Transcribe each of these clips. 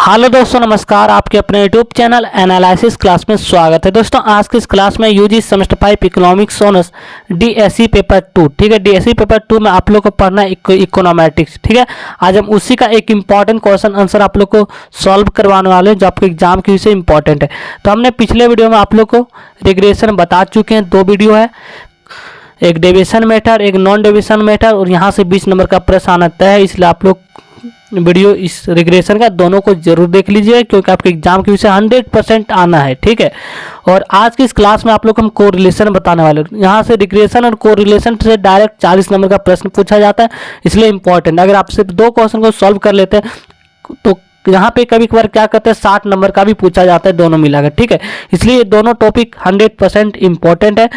Hello दोस्तों, नमस्कार। आपके अपने यूट्यूब चैनल एनालिसिस क्लास में स्वागत है। दोस्तों, आज की इस क्लास में UG semester 5 economics honours DSE paper 2, ठीक है। डीएसई पेपर 2 में आप लोग को पढ़ना है इकोनॉमेटिक्स, ठीक है। आज हम उसी का एक इंपॉर्टेंट क्वेश्चन आंसर आप लोग को सॉल्व करवाने वाले हैं, जो आपके एग्जाम के विषय इंपॉर्टेंट है। तो हमने पिछले वीडियो में आप लोग को रिग्रेशन बता चुके हैं। 2 वीडियो है, एक डेविएशन मेथड, एक नॉन डेविएशन मेथड, और यहाँ से 20 नंबर का प्रश्न आना तय है। इसलिए आप लोग वीडियो इस रिग्रेशन का दोनों को जरूर देख लीजिए, क्योंकि आपके एग्जाम के विषय 100% आना है, ठीक है। और आज की इस क्लास में आप लोग हम कोरिलेशन बताने वाले हैं। यहाँ से रिग्रेशन और कोरिलेशन से डायरेक्ट 40 नंबर का प्रश्न पूछा जाता है, इसलिए इंपॉर्टेंट। अगर आप सिर्फ 2 क्वेश्चन को सॉल्व कर लेते हैं तो यहाँ पे कभी कभार क्या करते हैं 60 नंबर का भी पूछा जाता है, दोनों मिलाकर, ठीक है। इसलिए ये दोनों टॉपिक 100% इंपॉर्टेंट है,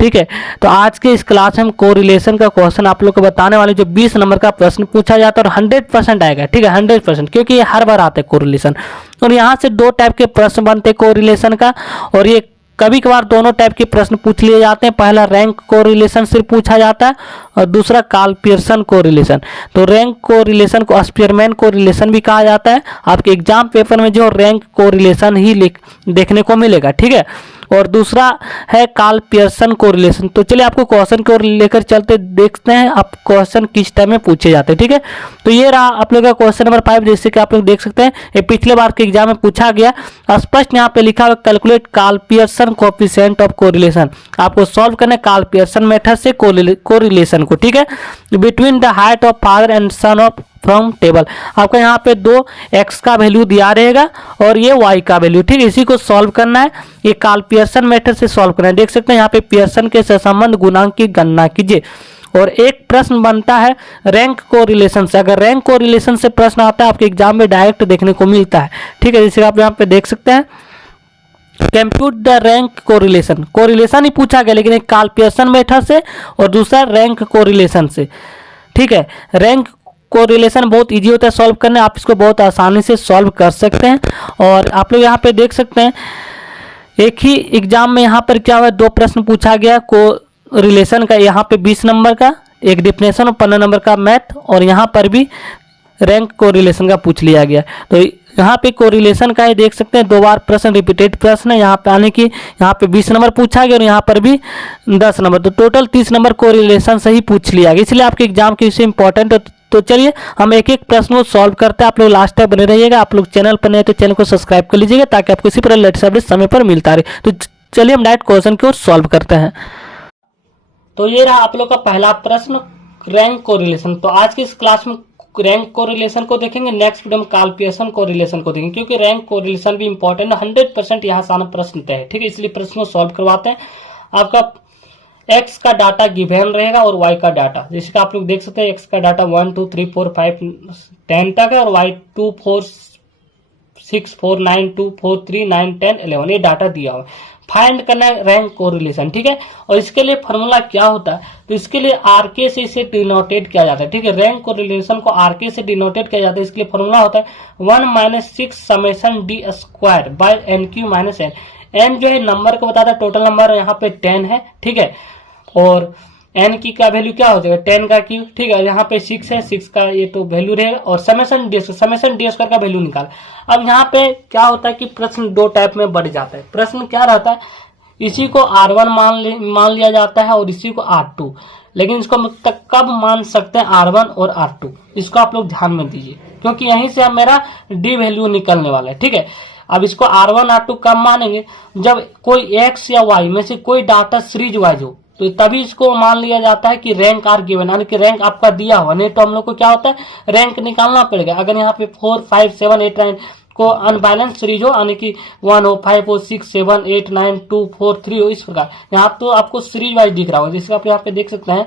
ठीक है। तो आज के इस क्लास में हम कोरिलेशन का क्वेश्चन आप लोग को बताने वाले, जो 20 नंबर का प्रश्न पूछा जाता है और 100% आएगा, ठीक है। 100%, क्योंकि ये हर बार आता है कोरिलेशन। और यहाँ से 2 टाइप के प्रश्न बनते हैं कोरिलेशन का, और ये कभी कभार दोनों टाइप के प्रश्न पूछ लिए जाते हैं। पहला रैंक कोरिलेशन से पूछा जाता है और दूसरा कार्ल पियर्सन कोरिलेशन। तो रैंक कोरिलेशन को स्पीयरमैन कोरिलेशन भी कहा जाता है। आपके एग्जाम पेपर में जो रैंक कोरिलेशन ही देखने को मिलेगा, ठीक है। और दूसरा है कार्ल पियर्सन कोरिलेशन। तो चलिए आपको क्वेश्चन को लेकर चलते, देखते हैं आप क्वेश्चन किस टाइम में पूछे जाते हैं, ठीक है। तो ये रहा आप लोग का क्वेश्चन नंबर 5, जैसे कि आप लोग देख सकते हैं ये पिछले बार के एग्जाम में पूछा गया। स्पष्ट यहाँ पे लिखा हुआ calculate Karl Pearson coefficient of correlation. आपको सॉल्व करना है कार्ल पियर्सन मेथड से कोरिलेशन को, ठीक है, between the height of father and son of from table. आपका यहाँ पे 2 x का वैल्यू दिया रहेगा और ये y का वैल्यू, ठीक है। इसी को सॉल्व करना है, ये कार्ल पियर्सन मेथड से सॉल्व करना है। देख सकते हैं यहाँ पे पियर्सन के सहसंबंध गुणांक की गणना कीजिए। और एक प्रश्न बनता है रैंक कोरिलेशन से। अगर रैंक कोरिलेशन से प्रश्न आता है आपके एग्जाम में डायरेक्ट देखने को मिलता है, ठीक है। जैसे आप यहाँ पे देख सकते हैं compute the rank correlation, correlation ही पूछा गया, लेकिन एक कार्ल पियर्सन मेथड से और दूसरा रैंक कोरिलेशन से, ठीक है। रैंक कोरिलेशन बहुत इजी होता है सॉल्व करना, आप इसको बहुत आसानी से सॉल्व कर सकते हैं। और आप लोग यहाँ पे देख सकते हैं एक ही एग्जाम में यहाँ पर क्या हुआ, 2 प्रश्न पूछा गया कोरिलेशन का। यहाँ पे 20 नंबर का एक डिफिनेशन और 15 नंबर का मैथ, और यहाँ पर भी रैंक कोरिलेशन का पूछ लिया गया। तो यहाँ पे कोरिलेशन का ही देख सकते हैं 2 बार प्रश्न रिपीटेड प्रश्न है। यहाँ पे आने की यहाँ पे 20 नंबर पूछा गया और यहाँ पर भी 10 नंबर, तो टोटल 30 नंबर कोरिलेशन से ही पूछ लिया गया, इसलिए आपके एग्जाम के विषय इंपॉर्टेंट है। तो चलिए हम एक एक प्रश्न को सॉल्व करते हैं। आप लोग लास्ट तक बने रहिएगा। आप लोग चैनल पर नए तो चैनल को सब्सक्राइब कर लीजिएगा, ताकि आपको इसी पर लेटेस्ट अपडेट समय पर मिलता रहे। तो चलिए हम डायरेक्ट क्वेश्चन की ओर सॉल्व करते हैं। तो ये रहा आप लोग का पहला प्रश्न, रैंक कोरिलेशन। तो आज की इस क्लास में रैंक कोरिलेशन को देखेंगे, नेक्स्ट वीडियो में कार्ल पियर्सन कोरिलेशन को देखेंगे, क्योंकि रैंक कोरिलेशन भी इंपॉर्टेंट है। 100% यहाँ से आना प्रश्न तय है, ठीक है। इसलिए प्रश्न को सॉल्व करवाते हैं। आपका x का डाटा गिवन रहेगा और y का डाटा, जैसे कि आप लोग देख सकते हैं x का डाटा 1 2 3 4 5 10 तक है, और y 2 4 6 4 9 2 4 3 9 10 11 ये डाटा दिया हुआ है। फाइंड करना है रैंक कोरिलेशन, ठीक है। और इसके लिए फॉर्मूला क्या होता है, तो इसके लिए आरके से इसे डिनोटेट किया जाता है, ठीक है। रैंक कोरिलेशन को आरके से डिनोटेट किया जाता है। इसके लिए फॉर्मूला होता है 1 - 6 summation D square bye NQ - n। n जो है नंबर को बताता है, टोटल नंबर यहाँ पे 10 है, ठीक है। और n की का वैल्यू क्या हो जाएगा 10 का क्यूब, ठीक है। यहाँ पे 6 है, 6 का ये तो वैल्यू रहेगा, और समेशन डी स्क्वायर का वैल्यू निकाल। अब यहाँ पे क्या होता है कि प्रश्न 2 टाइप में बढ़ जाता है। प्रश्न क्या रहता है, इसी को R1 मान लिया जाता है और इसी को R2, लेकिन इसको तक कब मान सकते हैं R1 और R2, इसको आप लोग ध्यान में दीजिए, क्योंकि यहीं से अब मेरा डी वैल्यू निकलने वाला है, ठीक है। अब इसको R1 R2 कब मानेंगे, जब कोई x या y में से कोई डाटा सीरीज वाइज हो, तो तभी इसको मान लिया जाता है कि रैंक आर गिवन, यानी कि रैंक आपका दिया हुआ। नहीं तो हम लोग को क्या होता है रैंक निकालना पड़ेगा। अगर यहाँ पे 4 5 7 8 9 को अनबैलेंस सीरीज हो, यानी कि 1 हो 5 हो 6 7 8 9 2 4 3 हो, इस प्रकार यहाँ तो आपको सीरीज वाइज दिख रहा होगा। जैसे आप यहाँ पे देख सकते हैं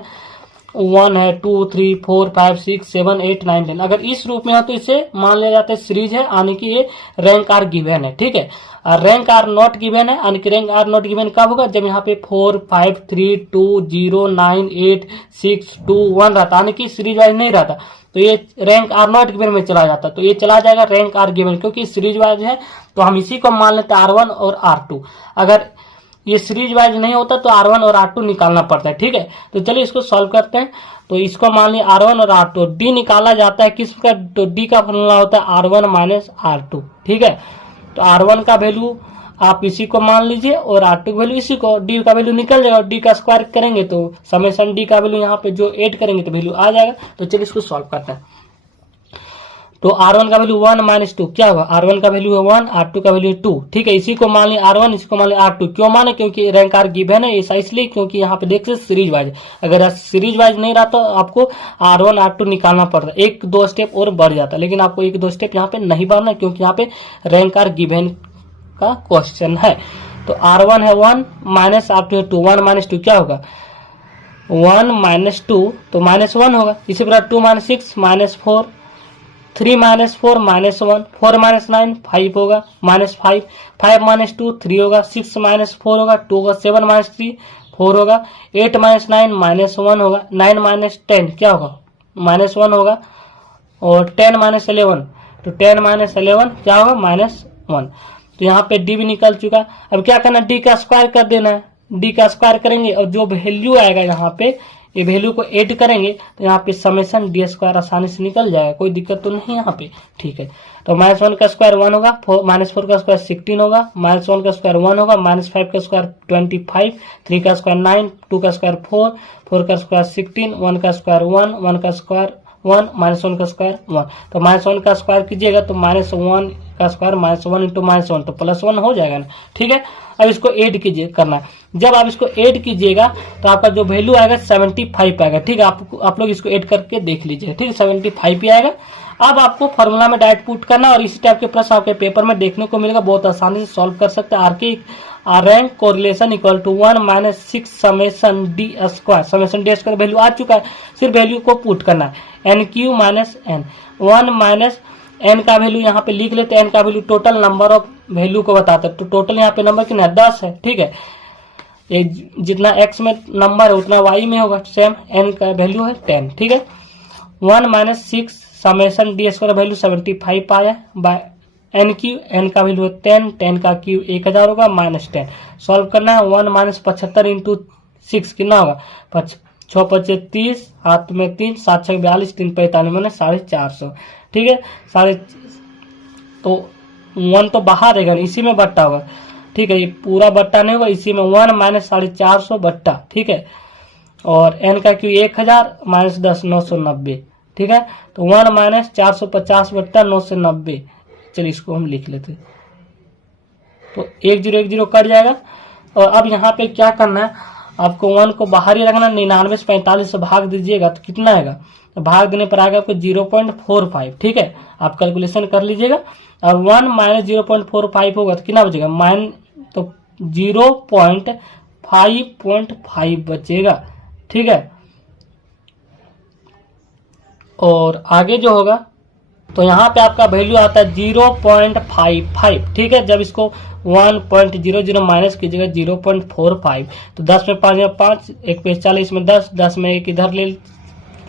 1 है 2 3 4 5 6 7 8 9 10। अगर इस रूप में है तो इसे मान लिया जाता है सीरीज है, यानी कि ये रैंक आर गिवन है, ठीक है। रैंक आर नॉट गिवन है, यानी कि रैंक आर नॉट गिवन कब होगा, जब यहाँ पे 4 5 3 2 0 9 8 6 2 1 रहता, यानी कि सीरीज वाइज नहीं रहता, तो ये रैंक आर नॉट गिवन में चला जाता। तो ये चला जाएगा रैंक आर गिवन, क्योंकि सीरीज वाइज है, तो हम इसी को मान लेते हैं R1 और R2। अगर ये सीरीज वाइज नहीं होता तो R1 और R2 निकालना पड़ता है। ठीक है, तो चलिए इसको सॉल्व करते हैं। तो इसको मान लिया R1 और R2, D निकाला जाता है किस का, तो D का फॉर्मूला होता है R1 माइनस R2। ठीक है, तो R1 का वैल्यू आप इसी को मान लीजिए और R2 का वैल्यू इसी को, D का वैल्यू निकल जाएगा और D का स्क्वायर करेंगे तो समेशन D का वैल्यू यहाँ पे जो ऐड करेंगे तो वैल्यू आ जाएगा। तो चलिए इसको सॉल्व करते हैं। तो R1 का वैल्यू 1 माइनस 2 क्या होगा, R1 का वैल्यू है 1, R2 का वैल्यू है 2। ठीक है, इसी को मान लिया R1, इसी को मान लिया R2। क्यों माने, क्योंकि रैंक आर गिवन है, ऐसा इसलिए क्योंकि यहाँ पे देख सकते सीरीज वाइज, अगर सीरीज वाइज नहीं रहा तो आपको R1 R2 निकालना पड़ता, एक दो स्टेप और बढ़ जाता, लेकिन आपको एक दो स्टेप यहाँ पे नहीं बढ़ना क्योंकि यहाँ पे रैंक आर गिवन का क्वेश्चन है। तो R1 है 1 माइनस R2 है 2, 1 माइनस 2 क्या होगा, 1 माइनस 2 तो माइनस 1 होगा। इसी प्रकार 2 minus 6 minus 4, 3 minus 4 minus 1, 4 minus 9 5 होगा, माइनस 5, 5 माइनस 2 3 होगा, 6 माइनस 4 होगा 2 होगा, 7 माइनस 3 4 होगा, 8 माइनस 9 माइनस 1 होगा, 9 माइनस 10 क्या होगा, माइनस 1 होगा, और 10 माइनस 11 तो 10 माइनस 11 क्या होगा, माइनस 1। तो यहाँ पे डी भी निकल चुका। अब क्या करना, डी का स्क्वायर कर देना है, डी का स्क्वायर करेंगे और जो वैल्यू आएगा यहाँ पे ये वैल्यू को ऐड करेंगे तो यहाँ पे समेशन डी स्क्वायर आसानी से निकल जाएगा, कोई दिक्कत तो नहीं यहाँ पे। ठीक है, तो माइनस 1 का स्क्वायर 1 होगा, माइनस 4 का स्क्वायर 16 होगा, माइनस 1 का स्क्वायर 1 होगा, माइनस 5 का स्क्वायर 25, 3 का स्क्वायर 9, 2 का स्क्वायर 4, 4 का स्क्वायर 16, 1 का स्क्वायर 1, 1 का स्क्वायर 1, माइनस 1 का स्क्वायर 1। तो माइनस 1 का स्क्वायर कीजिएगा तो माइनस 1 का स्क्वायर माइनस 1 इंटू माइनस 1 तो प्लस 1 हो जाएगा ना। ठीक है, अब इसको ऐड कीजिए करना है। जब आप इसको ऐड कीजिएगा तो आपका जो वैल्यू आएगा 75 आएगा। ठीक है, आप लोग इसको ऐड करके देख लीजिए। ठीक है, 75 ही आएगा। अब आपको फॉर्मूला में डायरेक्ट पुट करना और इसी टाइप के प्रश्न आपके पेपर में देखने को मिलेगा, बहुत आसानी से सॉल्व कर सकते हैं। आर के rank correlation equal to 1 minus 6 summation D square, summation D square value आ चुका है, सिर्फ वैल्यू को पुट करना है। N cube minus N, 1 minus N का वैल्यू यहाँ पे लिख लेते हैं, एन का value total number of value को बताता है, तो टोटल यहाँ पे नंबर कितना है, 10 है। ठीक है, ये जितना एक्स में नंबर है उतना वाई में होगा सेम, एन का वैल्यू है 10। ठीक है, 1 minus 6 summation D square value 75 आया बाय एन क्यू, एन का वैल्यू है 10, 10 का क्यू 1000 होगा माइनस 10। सॉल्व करना है, 1 माइनस 75 इंटू 6 कितना होगा, 6 पच्चे 30, हाथ में 3, 7 6 42, 3 45 मैंने 450। ठीक है, तो 1 तो बाहर रहेगा, इसी में बट्टा होगा। ठीक है, ये पूरा बट्टा नहीं होगा, इसी में 1 माइनस 450 बट्टा। ठीक है, और एन का क्यू 1000 माइनस 10 990। ठीक है, तो 1 माइनस 450 बट्टा 990। चलिए इसको हम लिख लेते, तो 1010 कट जाएगा। और अब यहाँ पे क्या करना है, आपको 1 को बाहर ही रखना, 99 से 45 से भाग दीजिएगा तो कितना आएगा, तो भाग देने पर आएगा आपको 0.45। ठीक है, आप कैलकुलेशन कर लीजिएगा। और 1 माइनस 0.45 होगा तो कितना बचेगा, तो 0.5 बचेगा। ठीक है, और आगे जो होगा तो यहाँ पे आपका वैल्यू आता है 0.55। ठीक है, जब इसको 1.00 माइनस कीजिएगा 0.45 तो 10 में 5 5, 1 पे 40 में 10, 10 में 1 इधर ले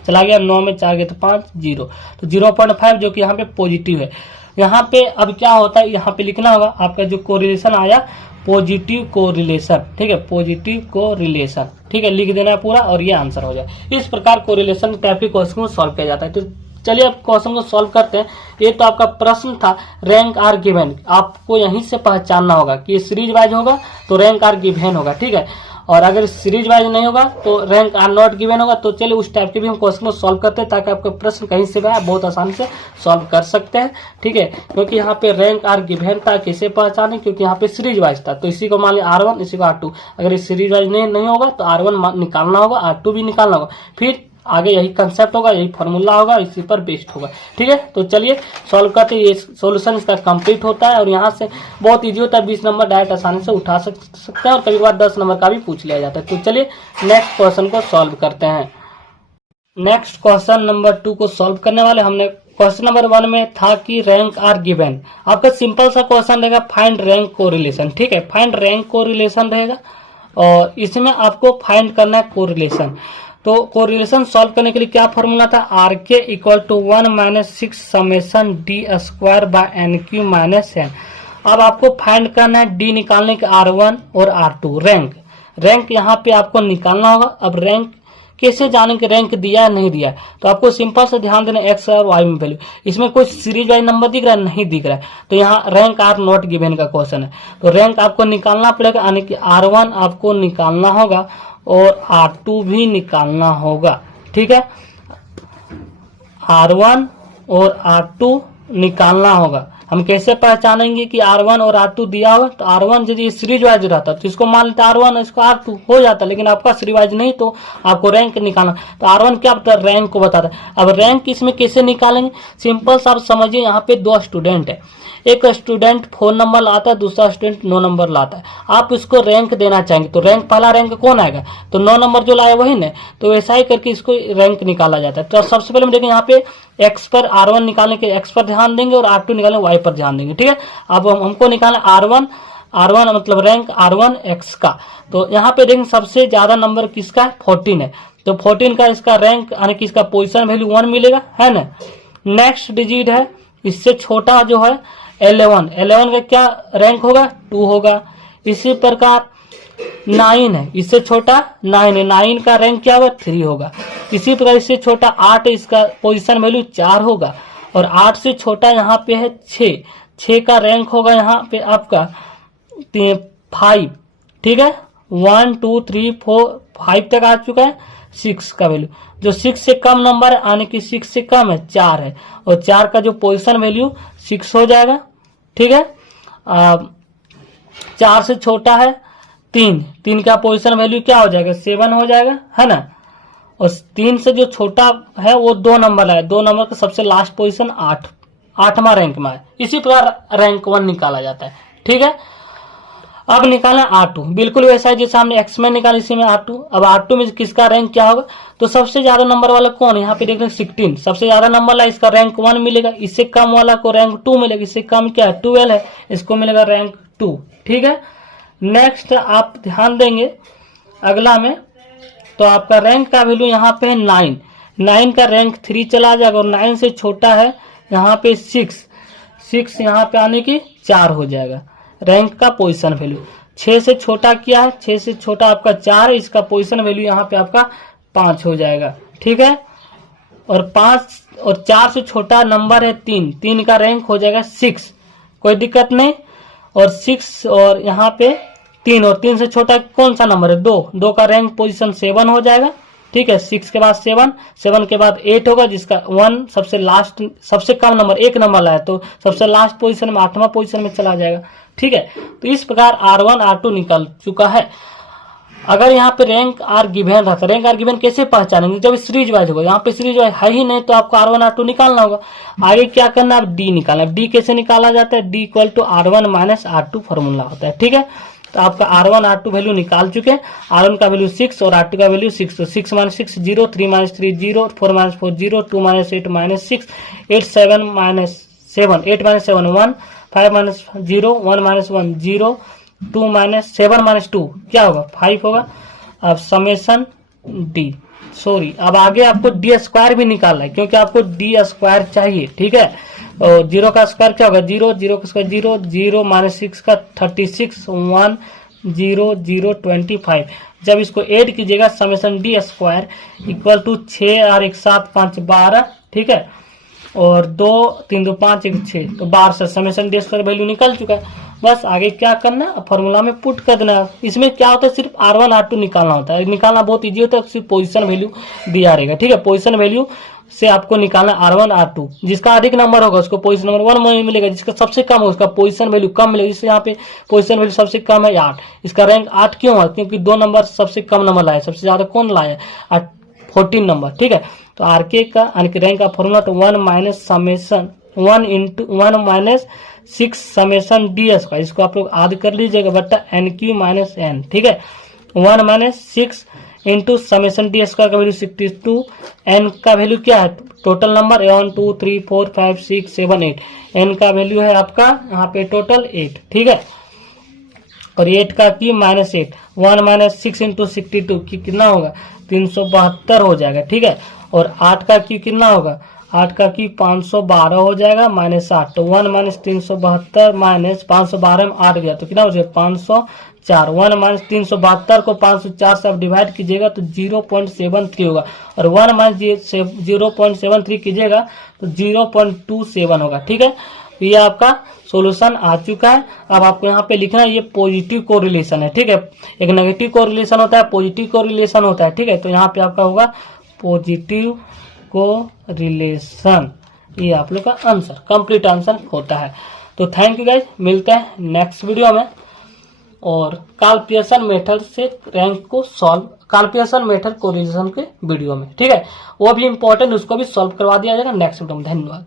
चला गया, 9 में 4 गए तो 5 0, तो 0.5 जो कि यहाँ पे पॉजिटिव है। यहाँ पे अब क्या होता है, यहाँ पे लिखना होगा आपका जो कोरिलेशन आया पॉजिटिव कोरिलेशन। ठीक है, पॉजिटिव कोरिलेशन। ठीक है, लिख देना है पूरा और ये आंसर हो जाए। इस प्रकार कोरिलेशन टाइप के क्वेश्चन को सॉल्व किया जाता है। तो चलिए अब क्वेश्चन को सॉल्व करते हैं। ये तो आपका प्रश्न था रैंक आर गिवन, आपको यहीं से पहचानना होगा कि ये सीरीज वाइज होगा तो रैंक आर गिवन होगा। ठीक है, और अगर सीरीज वाइज नहीं होगा तो रैंक आर नॉट गिवन होगा। तो चलिए उस टाइप के भी हम क्वेश्चन को सॉल्व करते हैं ताकि आपका प्रश्न कहीं से भी आए बहुत आसानी से सॉल्व कर सकते हैं। ठीक है, क्योंकि यहाँ पे रैंक आर गिवन था, कैसे पहचाने, क्योंकि यहाँ पे सीरीज वाइज था। तो इसी को मान लिया R1, इसी को R2। अगर ये सीरीज वाइज नहीं होगा तो R1 निकालना होगा, R2 भी निकालना होगा, फिर आगे यही कंसेप्ट होगा, यही फॉर्मूला होगा, इसी पर बेस्ड होगा। ठीक है, तो चलिए सॉल्व करते हैं। ये सॉल्यूशन इसका कंप्लीट होता है और यहाँ से बहुत इजी होता है, 20 नंबर डायरेक्ट आसानी से उठा सकते हैं और कभी बार 10 नंबर का भी पूछ लिया जाता है। तो चलिए नेक्स्ट क्वेश्चन को सॉल्व करते हैं। नेक्स्ट क्वेश्चन नंबर 2 को सॉल्व करने वाले हमने क्वेश्चन नंबर 1 में था कि रैंक आर गिवन। आपका सिंपल सा क्वेश्चन रहेगा फाइंड रैंक कोरिलेशन। ठीक है, फाइंड रैंक कोरिलेशन रहेगा और इसमें आपको फाइंड करना है कोरिलेशन। तो कोरिलेशन सॉल्व करने के लिए क्या फॉर्मूला था, आर के equal to 1 minus 6 summation D square by N cube minus N. अब आपको फाइंड करना है डी निकालने के R1 और R2 रैंक यहाँ पे आपको निकालना होगा। अब रैंक कैसे जानेंगे रैंक दिया है नहीं दिया है, तो आपको सिंपल से ध्यान देना एक्स और वाई में वैल्यू। इसमें कोई सीरीज वाइज नंबर दिख रहा है, नहीं दिख रहा है, तो यहाँ रैंक आर नॉट गिवन का क्वेश्चन है। तो रैंक आपको निकालना पड़ेगा, यानी कि R1 आपको निकालना होगा और R2 भी निकालना होगा। ठीक है, R1 और R2 निकालना होगा। हम कैसे पहचानेंगे कि R1 और R2 दिया हुआ, तो R1 यदि सीरीज वाइज रहता तो इसको मान लेते R1 इसको R2 हो जाता, लेकिन आपका सीरीज वाइज नहीं तो आपको रैंक निकालना। तो R1 क्या बताता है, रैंक को बताता है। अब रैंक इसमें कैसे निकालेंगे, सिंपल सा आप समझिए, यहाँ पे दो स्टूडेंट है, एक स्टूडेंट 4 नंबर लाता है, दूसरा स्टूडेंट 9 नंबर लाता है। आप इसको रैंक देना चाहेंगे तो रैंक पहला रैंक कौन आएगा, तो 9 नंबर जो लाया वही ना, तो वैसा ही करके इसको रैंक निकाला जाता है। तो सबसे पहले हम देखें यहाँ पे एक्स पर R1 निकालने के एक्स पर ध्यान देंगे और R2 निकालने वाई पर ध्यान देंगे। ठीक है, अब हमको निकालना R1 मतलब रैंक R1 एक्स का। तो यहाँ पे देखेंगे सबसे ज्यादा नंबर किसका है, 14 है, तो 14 का इसका रैंक यानी कि इसका पोजिशन वैल्यू 1 मिलेगा, है ना। नेक्स्ट डिजिट है, इससे छोटा जो है 11 का क्या रैंक होगा, 2 होगा। इसी प्रकार 9 है, इससे छोटा 9 है, 9 का रैंक क्या होगा, 3 होगा। इसी प्रकार इससे छोटा 8 है, इसका पोजीशन वैल्यू 4 होगा। और 8 से छोटा यहाँ पे है 6 का रैंक होगा यहाँ पे आपका 5। ठीक है, 1 2 3 4 5 तक आ चुका है। 6 का वैल्यू जो 6 से कम नंबर है, यानी कि 6 से कम है 4 है, और 4 का जो पोजीशन वैल्यू 6 हो जाएगा। ठीक है, 4 से छोटा है 3 का पोजीशन वैल्यू क्या हो जाएगा, 7 हो जाएगा, है ना। और 3 से जो छोटा है वो 2 नंबर है, 2 नंबर का सबसे लास्ट पोजीशन 8वां रैंक में है। इसी प्रकार रैंक 1 निकाला जाता है। ठीक है, अब निकालना R2, बिल्कुल वैसा है जैसे हमने एक्स में निकाला, इसी में R2। अब R2 में किसका रैंक क्या होगा, तो सबसे ज्यादा नंबर वाला कौन है, यहाँ पे देख रहे हैं 16, सबसे ज्यादा नंबर वाला इसका रैंक 1 मिलेगा। इससे कम वाला को रैंक 2 मिलेगा, इससे कम क्या है 12 है, इसको मिलेगा रैंक 2। ठीक है, नेक्स्ट आप ध्यान देंगे अगला में, तो आपका रैंक का वैल्यू यहाँ पे है 9 का रैंक 3 चला जाएगा, और 9 से छोटा है यहाँ पे 6 यहाँ पे आने की 4 हो जाएगा रैंक का पोजीशन वैल्यू। 6 से छोटा क्या है, 6 से छोटा आपका 4 है, इसका पोजीशन वैल्यू यहाँ पे आपका 5 हो जाएगा। ठीक है, और 5 और 4 से छोटा नंबर है 3 का रैंक हो जाएगा 6, कोई दिक्कत नहीं। और 6 और यहाँ पे 3, और 3 से छोटा कौन सा नंबर है, 2 का रैंक पोजीशन 7 हो जाएगा। ठीक है, 6 के बाद 7 के बाद 8 होगा, जिसका 1 सबसे लास्ट सबसे कम नंबर 1 नंबर लाया, तो सबसे लास्ट पोजीशन में 8वां पोजीशन में चला जाएगा। ठीक है, तो इस प्रकार R1 R2 निकल चुका है। अगर यहाँ पे रैंक आर गिवन रहता, रैंक आर गिवन कैसे पहचानेंगे, जब सीरीज वाइज होगा, यहाँ पे सीरीज वाइज है ही नहीं, तो आपको R1 R2 निकालना होगा। आगे क्या करना है, डी निकालना है। डी कैसे निकाला जाता है, D equal to R1 minus R2 formula होता है। ठीक है, तो आपका R1 R2 वैल्यू निकाल चुके हैं। R1 का वैल्यू 6 और R2 का वैल्यू 6, तो 6 minus 6 0, 3 minus 3 0, 4 minus 4 0, 2 minus 8 minus 6, 8 7 minus 7, 8 minus 7 1, 5 minus 0, 1 minus 1 0, 2 minus 7 minus 2 क्या होगा 5 होगा। अब समेशन डी, सॉरी अब आगे आपको डी स्क्वायर भी निकालना है, क्योंकि आपको डी स्क्वायर चाहिए। ठीक है, और 0 का स्क्वायर क्या होगा 0, 0 का स्क्वायर 0, 0 माइनस 6 का 36, 1 0 0 25। जब इसको ऐड कीजिएगा summation D square equal to 6 और 1 7 5 12। ठीक है, और 2 3 2 5 1 6, तो 12 से समेशन डी स्क्वायर वैल्यू निकल चुका है। बस आगे क्या करना, फॉर्मूला में पुट कर देना। इसमें क्या होता है, सिर्फ R1 R2 निकालना होता है, निकालना बहुत इजी होता है, सिर्फ पोजीशन वैल्यू दिया रहेगा। ठीक है, पोजीशन वैल्यू से आपको निकालना R1 R2, जिसका अधिक नंबर होगा उसको पोजीशन नंबर 1 मिलेगा, जिसका सबसे कम होगा उसका पोजीशन वैल्यू कम मिलेगा। इससे यहाँ पे पोजीशन वैल्यू सबसे कम है 8, इसका रैंक 8 क्यों हुआ, क्योंकि 2 नंबर सबसे कम नंबर लाया, सबसे ज्यादा कौन लाया 14 नंबर। ठीक है, तो आरके का यानी कि रैंक का फॉर्मूला तो 1 minus summation 1 minus 6 summation D S का, इसको आप लोग आद कर लीजिएगा बट्टा एन क्यू माइनस एन। ठीक है, 1 minus 6 into summation D square का वैल्यू 62, एन का वैल्यू क्या है टोटल नंबर 1 2 3 4 5 6 7 8, एन का वैल्यू है आपका यहाँ पे टोटल 8। ठीक है, और 8 का की माइनस 8, 1 माइनस 6 इंटू 62 की कितना होगा 372 हो जाएगा। ठीक है, और 8 का की कितना होगा 8 का की 512 हो जाएगा माइनस 8, तो 1 माइनस 372 माइनस 512 में 8 गया तो कितना हो जाएगा 504। 1 माइनस 372 को 504 से आप डिवाइड कीजिएगा तो 0.73 होगा, और 1 माइनस 0.73 कीजिएगा तो 0.27 होगा। ठीक है, ये आपका सॉल्यूशन आ चुका है। अब आपको यहाँ पे लिखना है ये पॉजिटिव कोरिलेशन है। ठीक है, एक नेगेटिव कोरिलेशन होता है, पॉजिटिव कोरिलेशन होता है। ठीक है, तो यहाँ पे आपका होगा पॉजिटिव कोरिलेशन, ये आप लोग का आंसर, कंप्लीट आंसर होता है। तो थैंक यू गाइज, मिलते हैं नेक्स्ट वीडियो में, और कार्ल पियर्सन मेथड से रैंक को solve, Karl Pearson method correlation के वीडियो में। ठीक है, वो भी इंपॉर्टेंट, उसको भी सॉल्व करवा दिया जाएगा नेक्स्ट वीडियो में। धन्यवाद।